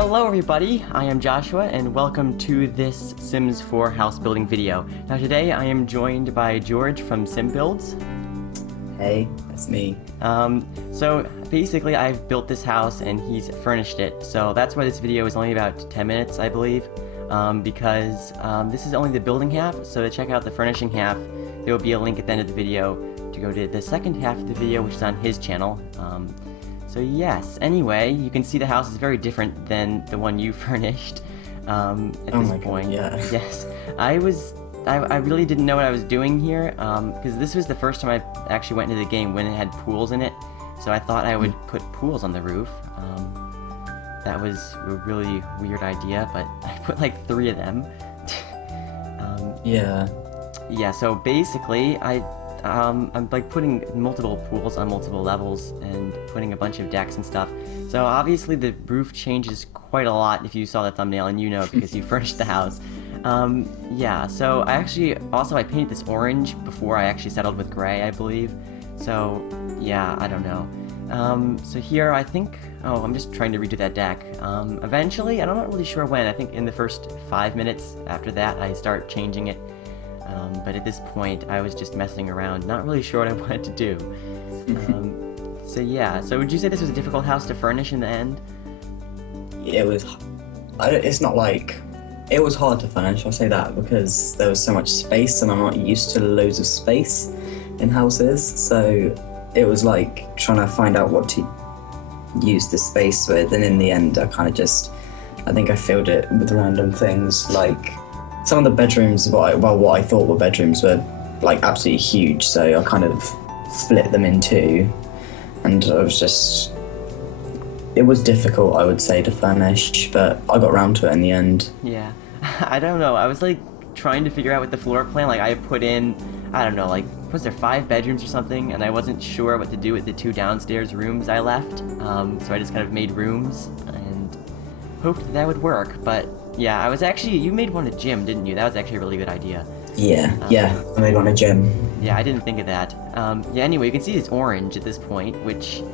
Hello everybody, I am Joshua and welcome to this Sims 4 house building video. Now today I am joined by George from SimsBuilds. Hey, that's me. So basically I've built this house and he's furnished it. So that's why this video is only about 10 minutes, I believe. Because this is only the building half, so to check out the furnishing half, there will be a link at the end of the video to go to the second half of the video, which is on his channel. So yes, anyway, you can see the house is very different than the one you furnished at this point. God, yeah. Yes, I really didn't know what I was doing here, because this was the first time I actually went into the game when it had pools in it, so I thought I would put pools on the roof. That was a really weird idea, but I put like 3 of them. Yeah, so basically, I'm like putting multiple pools on multiple levels and putting a bunch of decks and stuff. So obviously the roof changes quite a lot if you saw the thumbnail, and you know because you furnished the house. Yeah, so I painted this orange before I actually settled with gray, I believe. So yeah, I don't know. So here I think, I'm just trying to redo that deck. Eventually, and I'm not really sure when, I think in the first 5 minutes after that I start changing it. But at this point, I was just messing around, not really sure what I wanted to do. So yeah, so would you say this was a difficult house to furnish in the end? It was. It's not like it was hard to furnish. I'll say that because there was so much space, and I'm not used to loads of space in houses. So it was like trying to find out what to use the space with, and in the end, I think I filled it with random things like. Some of the bedrooms, what I thought were bedrooms, were like absolutely huge, so I kind of split them in 2, and it was difficult, I would say, to furnish, but I got around to it in the end. Yeah, I don't know, I was like trying to figure out with the floor plan, like I put in, I don't know, like, was there 5 bedrooms or something, and I wasn't sure what to do with the 2 downstairs rooms I left, so I just kind of made rooms, and hoped that would work, but yeah, you made one a gym, didn't you? That was actually a really good idea. Yeah, I made one a gym. Yeah, I didn't think of that. Yeah, anyway, you can see it's orange at this point, which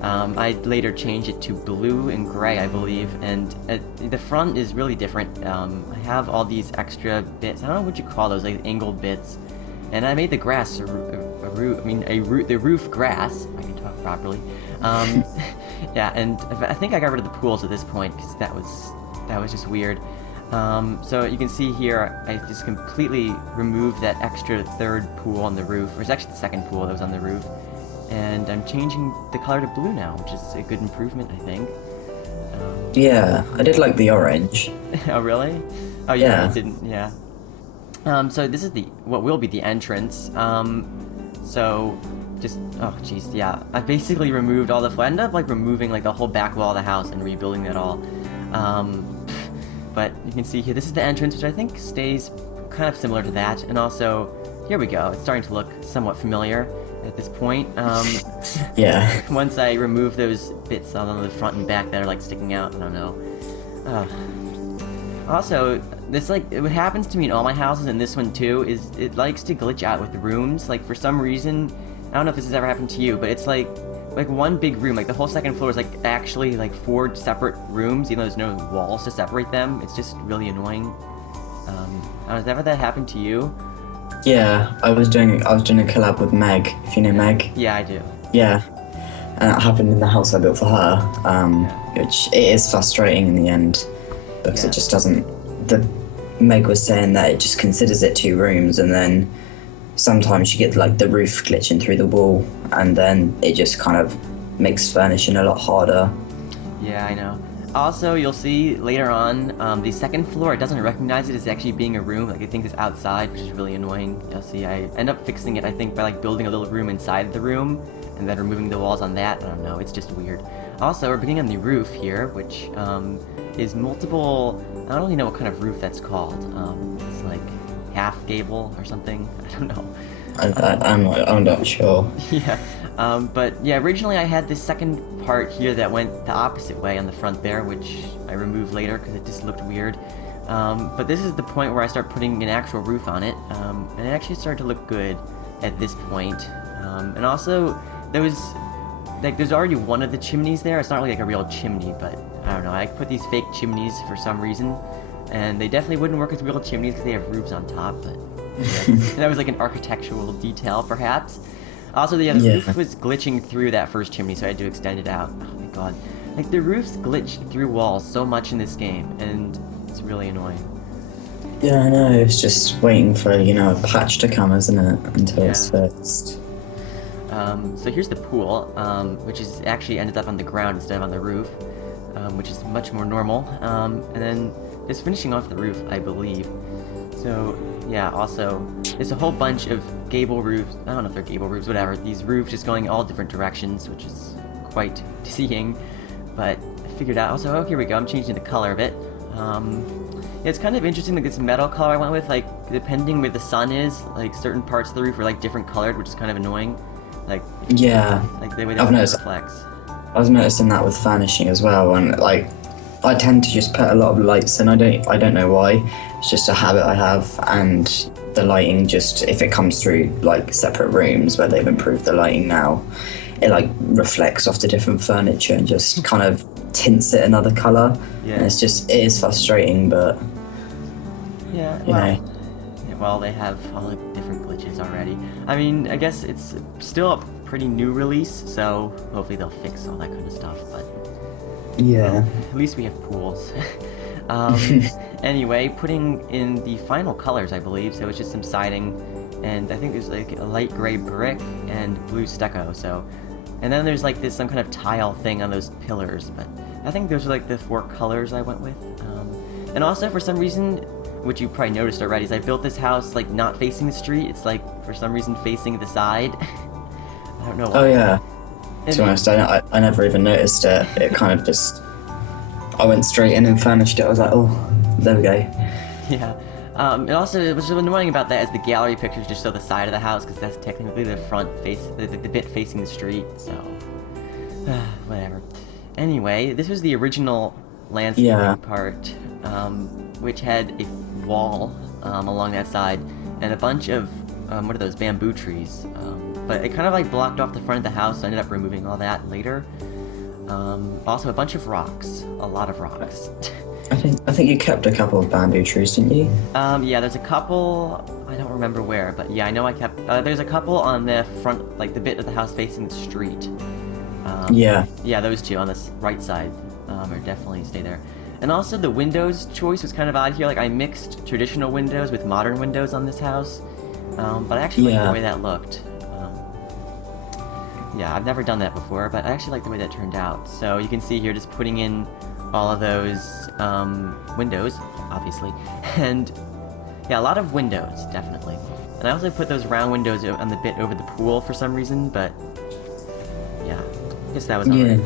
I later changed it to blue and gray, I believe, and the front is really different. I have all these extra bits, I don't know what you call those, like angled bits, and I made the grass the roof grass, if I can talk properly. Yeah, and I think I got rid of the pools at this point, because that was just weird. So you can see here, I just completely removed that extra 3rd pool on the roof, or it's actually the 2nd pool that was on the roof, and I'm changing the color to blue now, which is a good improvement, I think. Yeah, I did like the orange. Oh really? Oh yeah, I didn't, yeah. So this is what will be the entrance. So just, oh jeez, yeah. I basically removed all I ended up like removing like the whole back wall of the house and rebuilding it all. But you can see here, this is the entrance, which I think stays kind of similar to that, and also, here we go, it's starting to look somewhat familiar at this point. Yeah. Once I remove those bits on the front and back that are like sticking out, I don't know. Also, this what happens to me in all my houses, and this one too, is it likes to glitch out with the rooms, like for some reason, I don't know if this has ever happened to you, but it's like one big room, like the whole 2nd floor is like actually like 4 separate rooms, even though there's no walls to separate them. It's just really annoying. Has ever that happened to you? Yeah, I was doing a collab with Meg, if you know Meg. Yeah, I do. Yeah, and it happened in the house I built for her, which it is frustrating in the end, because it just doesn't, Meg was saying that it just considers it 2 rooms, and then sometimes you get like the roof glitching through the wall, and then it just kind of makes furnishing a lot harder. Yeah, I know. Also, you'll see later on, the 2nd floor, it doesn't recognize it as actually being a room, like it thinks it's outside, which is really annoying. You'll see, I end up fixing it, I think, by like building a little room inside the room, and then removing the walls on that. I don't know, it's just weird. Also, we're beginning on the roof here, which is multiple, I don't really know what kind of roof that's called. It's like half gable or something, I don't know. I'm not sure. Yeah, but yeah, originally I had this 2nd part here that went the opposite way on the front there, which I removed later because it just looked weird. But this is the point where I start putting an actual roof on it, and it actually started to look good at this point. And also, there's already one of the chimneys there. It's not really like a real chimney, but I don't know, I put these fake chimneys for some reason, and they definitely wouldn't work as real chimneys because they have roofs on top, but yeah. That was like an architectural detail, perhaps. Also, the roof was glitching through that first chimney, so I had to extend it out. Oh my god. Like, the roofs glitch through walls so much in this game, and it's really annoying. Yeah, I know, it's just waiting for, you know, a patch to come, isn't it? Until it's fixed. So here's the pool, which is actually ended up on the ground instead of on the roof, which is much more normal. And then just finishing off the roof, I believe. So, yeah, also, there's a whole bunch of gable roofs. I don't know if they're gable roofs, whatever. These roofs just going all different directions, which is quite dizzying. But I figured out. Also, oh, here we go. I'm changing the color of it. Yeah, it's kind of interesting, like this metal color I went with. Like, depending where the sun is, like certain parts of the roof are like different colored, which is kind of annoying. Like, yeah, like the way I've that noticed. reflects. I was noticing that with furnishing as well, and like I tend to just put a lot of lights in. I don't know why. It's just a habit I have, and the lighting just, if it comes through like separate rooms where they've improved the lighting now, it like reflects off the different furniture and just kind of tints it another color. Yeah. And it is frustrating, but Yeah, you well, know. yeah, well, they have all the different glitches already. I mean, I guess it's still a pretty new release, so hopefully they'll fix all that kind of stuff, but Yeah. at least we have pools. Anyway, putting in the final colors, I believe, so it's just some siding, and I think there's like a light gray brick and blue stucco, so... And then there's like this some kind of tile thing on those pillars, but I think those are like the 4 colors I went with. And also, for some reason, which you probably noticed already, is I built this house like not facing the street. It's like, for some reason, facing the side. I don't know why. Oh yeah. And To be honest, I never even noticed it. It kind of just, I went straight in and furnished it. I was like, oh, there we go. Yeah. And also, what's annoying about that is the gallery pictures just show the side of the house, because that's technically the front face, the bit facing the street, so... whatever. Anyway, this was the original landscaping part, which had a wall along that side, and a bunch of, what are those, bamboo trees. But it kind of like blocked off the front of the house, so I ended up removing all that later. Also, a bunch of rocks. A lot of rocks. I think you kept a couple of bamboo trees, didn't you? Yeah, there's a couple, I don't remember where, but yeah, I know I kept, there's a couple on the front, like the bit of the house facing the street. Yeah. Yeah, those two on this right side, are definitely stay there. And also the windows choice was kind of odd here, like I mixed traditional windows with modern windows on this house, but I actually liked the way that looked. Yeah, I've never done that before, but I actually like the way that turned out. So you can see here just putting in all of those windows, obviously, and yeah, a lot of windows, definitely. And I also put those round windows on the bit over the pool for some reason, but yeah, I guess that was alright.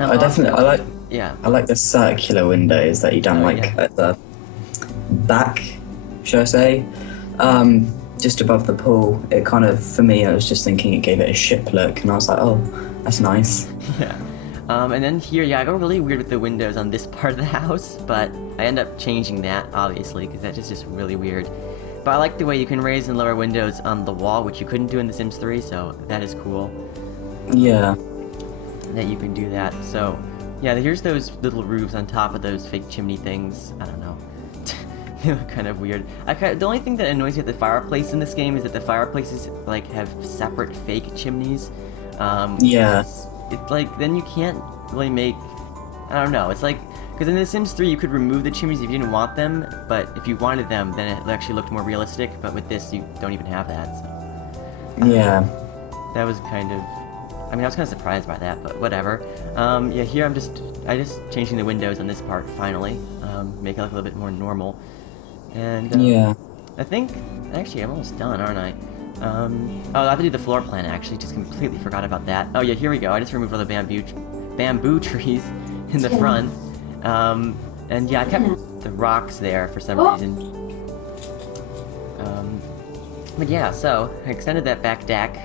I like the circular windows that you done at the back, should I say, just above the pool. It kind of, for me, I was just thinking it gave it a ship look, and I was like, oh, that's nice. Yeah. And then here, yeah, I got really weird with the windows on this part of the house, but I end up changing that, obviously, because that is just really weird. But I like the way you can raise and lower windows on the wall, which you couldn't do in The Sims 3, so that is cool. Yeah. That you can do that. So, yeah, here's those little roofs on top of those fake chimney things. I don't know. They look kind of weird. The only thing that annoys me at the fireplace in this game is that the fireplaces, like, have separate fake chimneys. Yeah. It's like, then you can't really make, I don't know, it's like, because in The Sims 3 you could remove the chimneys if you didn't want them, but if you wanted them, then it actually looked more realistic, but with this you don't even have that, so. Yeah. That was kind of, I mean, I was kind of surprised by that, but whatever. Yeah, here I just changing the windows on this part, finally, make it look a little bit more normal, and, yeah. I think, actually, I'm almost done, aren't I? Oh, I have to do the floor plan, actually. Just completely forgot about that. Oh, yeah, here we go. I just removed all the bamboo trees in the front. And yeah, I kept the rocks there for some reason. But yeah, so I extended that back deck.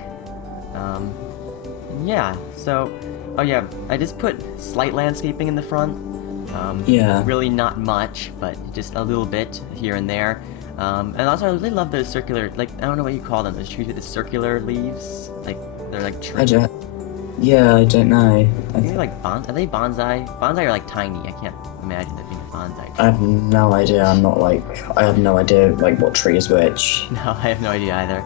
Yeah, so, oh yeah, I just put slight landscaping in the front. Yeah. Really not much, but just a little bit here and there. And also, I really love those circular, like, I don't know what you call them, those trees with the circular leaves. Like, they're like trees. Yeah, I don't know. I think they're like are they bonsai? Bonsai are like tiny. I can't imagine that being a bonsai I tree. have no idea. I'm not like I have no idea like what tree is which. No, I have no idea either.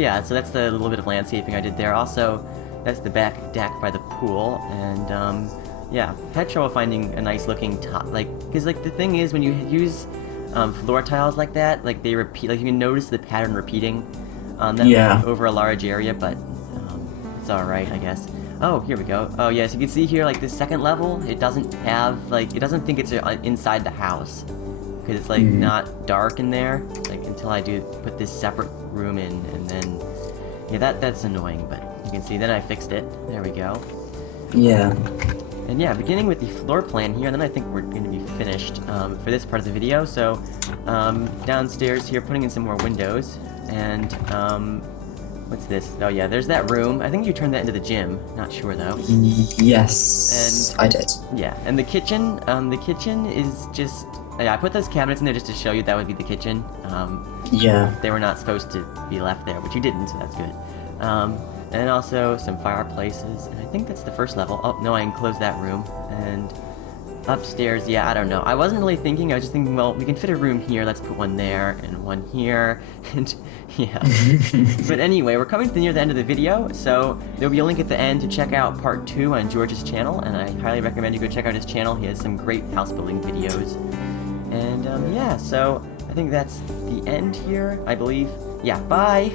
Yeah, so that's the little bit of landscaping I did there. Also, that's the back deck by the pool, and yeah, had trouble finding a nice looking top, like, because like the thing is when you use floor tiles like that, like they repeat, like you can notice the pattern repeating that Yeah. over a large area, but it's all right, I guess. Oh, here we go. Oh, yes, you can see here, like, the second level, it doesn't have, like, it doesn't think it's inside the house. Because it's, like, not dark in there, like, until I do put this separate room in, and then, yeah, that's annoying, but you can see, then I fixed it. There we go. Yeah. And yeah, beginning with the floor plan here, and then I think we're going to be finished for this part of the video. So, downstairs here, putting in some more windows, and, what's this? Oh yeah, there's that room. I think you turned that into the gym. Not sure though. Yes, I did. Yeah, and the kitchen is just... Yeah, I put those cabinets in there just to show you that would be the kitchen. Yeah. They were not supposed to be left there, but you didn't, so that's good. And also some fireplaces, and I think that's the first level. Oh, no, I enclosed that room. And upstairs, yeah, I don't know. I wasn't really thinking, I was just thinking, well, we can fit a room here, let's put one there, and one here, and yeah. But anyway, we're coming to near the end of the video, so there'll be a link at the end to check out part 2 on George's channel, and I highly recommend you go check out his channel. He has some great house building videos. And yeah, so I think that's the end here, I believe. Yeah, bye!